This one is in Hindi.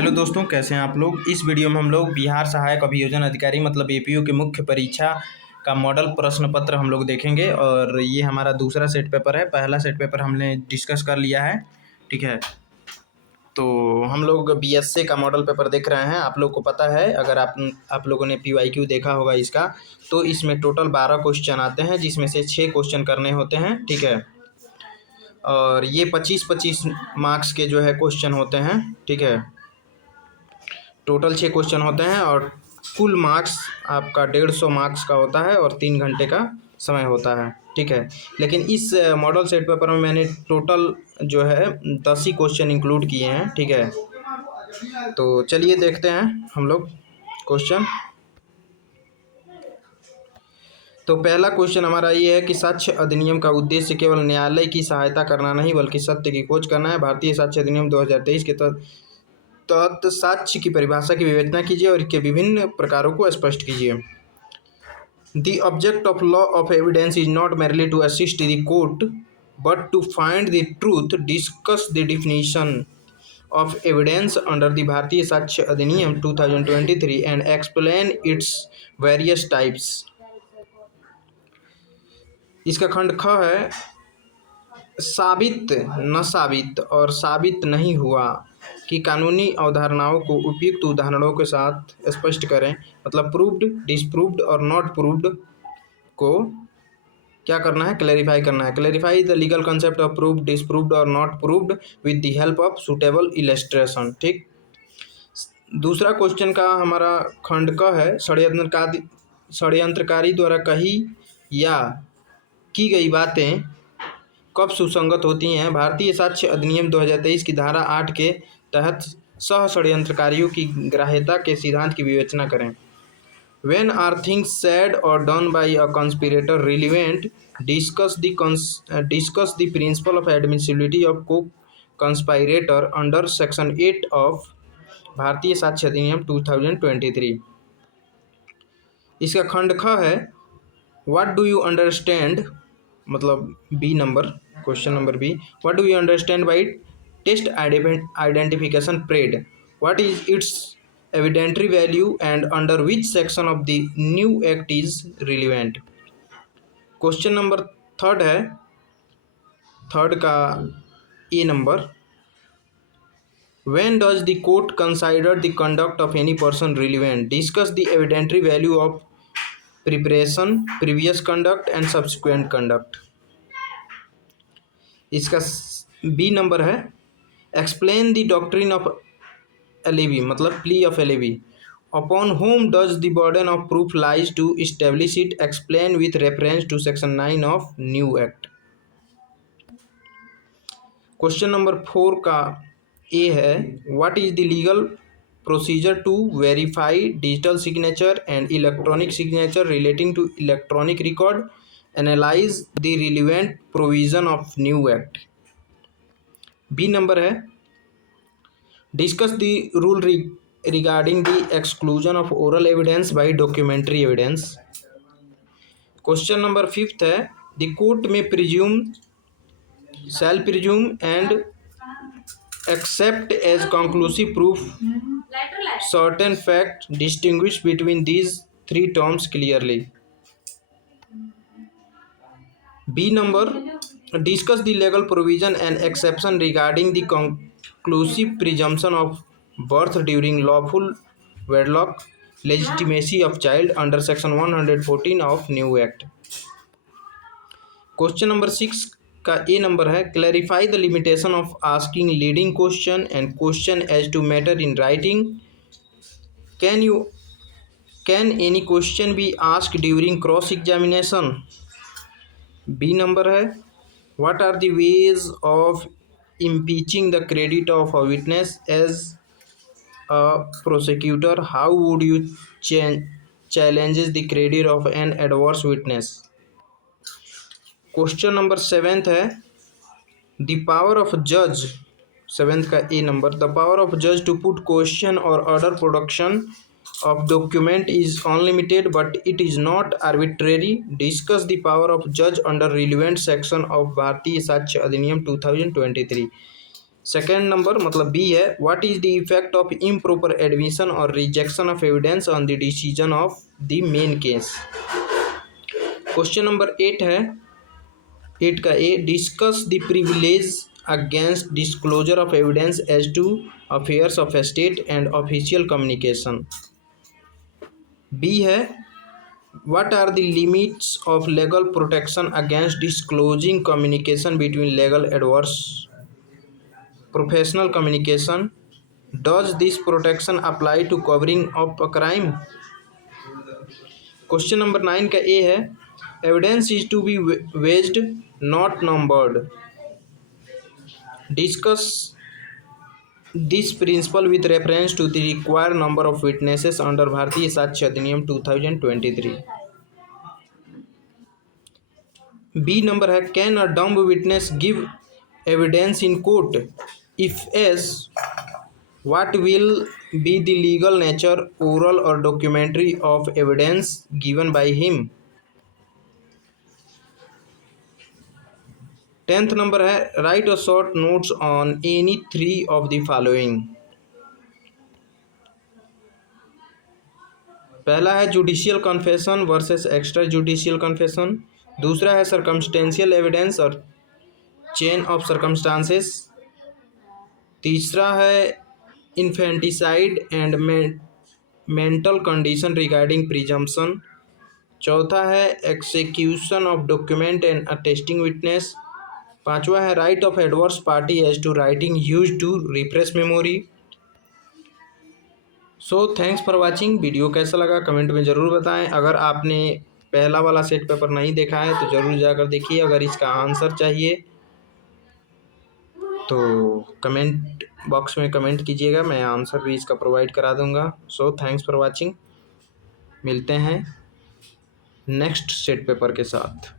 हेलो दोस्तों, कैसे हैं आप लोग। इस वीडियो में हम लोग बिहार सहायक अभियोजन अधिकारी मतलब एपीओ के मुख्य परीक्षा का मॉडल प्रश्न पत्र हम लोग देखेंगे। और ये हमारा दूसरा सेट पेपर है। पहला सेट पेपर हमने डिस्कस कर लिया है, ठीक है। तो हम लोग बीएससी का मॉडल पेपर देख रहे हैं। आप लोग को पता है, अगर आप लोगों ने पीवाईक्यू देखा होगा इसका, तो इसमें टोटल 12 क्वेश्चन आते हैं, जिसमें से 6 क्वेश्चन करने होते हैं, ठीक है। और ये 25-25 मार्क्स के जो है क्वेश्चन होते हैं, ठीक है। टोटल 6 क्वेश्चन होते हैं और कुल मार्क्स आपका 150 मार्क्स का होता है और 3 घंटे का समय होता है, ठीक है। लेकिन इस मॉडल सेट पेपर में मैंने टोटल जो है 10 ही क्वेश्चन इंक्लूड किए हैं, ठीक है। तो चलिए देखते हैं हम लोग क्वेश्चन। तो पहला क्वेश्चन हमारा ये है कि साक्ष्य अधिनियम का उद्देश्य केवल न्यायालय की सहायता करना नहीं बल्कि सत्य की खोज करना है। भारतीय साक्ष्य अधिनियम 2023 के तहत साक्ष्य की परिभाषा की विवेचना कीजिए और इसके विभिन्न प्रकारों को स्पष्ट कीजिए। The object of law of evidence is not merely to assist the court but to find the truth, discuss the definition of evidence under the Bharatiya Sakshya Adhiniyam 2023 and explain its various types। इसका खंड ख है, साबित, न साबित और साबित नहीं हुआ कि कानूनी अवधारणाओं को उपयुक्त उदाहरणों के साथ स्पष्ट करें। मतलब प्रूव्ड, डिसप्रूव्ड और नॉट प्रूव्ड को क्या करना है, क्लैरिफाई करना है। Clarify the legal concept of proved, disproved और not proved with the help of suitable illustration, ठीक। दूसरा क्वेश्चन का हमारा खंड क है, षड्यंत्रकारी द्वारा कही या की गई बातें कब सुसंगत होती हैं। भारतीय साक्ष्य अधिनियम 2023 की धारा 8 के तहत सह षड्यंत्रकारियों की ग्राह्यता के सिद्धांत की विवेचना करें। When are things said or done by a conspirator relevant? Discuss the principle of admissibility of co-conspirator under section 8 of भारतीय साक्ष्य अधिनियम 2023। इसका खंड ख है, What do you understand, मतलब B number, question number B, What do you understand by test identification PRED? What is its evidentiary value and under which section of the new act is relevant? Question number third है, थर्ड का ए number, When does the court consider the conduct of any person relevant? Discuss the evidentiary value of preparation, previous conduct and subsequent conduct। इसका बी नंबर है, Explain the doctrine of alibi, मतलब plea of alibi। Upon whom does the burden of proof lies to establish it? Explain with reference to section 9 of new act। Question number 4 का ए है, What is the legal procedure to verify digital signature and electronic signature relating to electronic record? Analyze the relevant provision of new act। B number है, Discuss the rule regarding the exclusion of oral evidence by documentary evidence। Question number 5 है, The court may presume, shall presume and accept as conclusive proof certain facts, distinguish between these three terms clearly। B number, Discuss the legal provision and exception regarding the conclusive presumption of birth during lawful wedlock, legitimacy of child under section 114 of new act। Question number 6 का ए नंबर है, Clarify the limitation of asking leading question and question as to matter in writing। Can any question be asked during cross examination? B number है, What are the ways of impeaching the credit of a witness as a prosecutor? How would you challenge the credit of an adverse witness? Question number 7 है, The power of judge, 7th का ए number, The power of judge to put question or order production of document is unlimited but it is not arbitrary। Discuss the power of judge under relevant section of भारतीय साक्ष्य अधिनियम 2023। सेकेंड नंबर मतलब बी है, what is the effect of improper admission और rejection of evidence on the decision of the main case. Question number 8 है, 8 का A, discuss the privilege against disclosure of evidence as to affairs of state and official communication. B है, what are the limits of legal protection against disclosing communication between legal adverse professional communication? Does this protection apply to covering up a crime? Question number 9 का ए है, evidence is to be weighed not numbered. Discuss this principle with reference to the required number of witnesses under भारतीय साक्ष्य अधिनियम 2023. बी नंबर है, can a dumb witness give evidence in court? If yes, what will be the legal nature, oral और documentary of evidence given by him? 10th number है, write a short notes on any 3 of the following. पहला है judicial confession versus extra judicial confession, दूसरा है सर्कमस्टेंशियल एविडेंस और चेन ऑफ सर्कमस्टांसेस, तीसरा है infanticide and mental condition regarding presumption, चौथा है execution of document and attesting witness, पांचवा है right of adverse party as to writing use to refresh memory. So thanks for watching. Video कैसा लगा कमेंट में ज़रूर बताएं। अगर आपने पहला वाला सेट पेपर नहीं देखा है तो ज़रूर जाकर देखिए। अगर इसका आंसर चाहिए तो कमेंट बॉक्स में कमेंट कीजिएगा, मैं आंसर भी इसका प्रोवाइड करा दूंगा। सो थैंक्स फॉर वाचिंग, मिलते हैं नेक्स्ट सेट पेपर के साथ।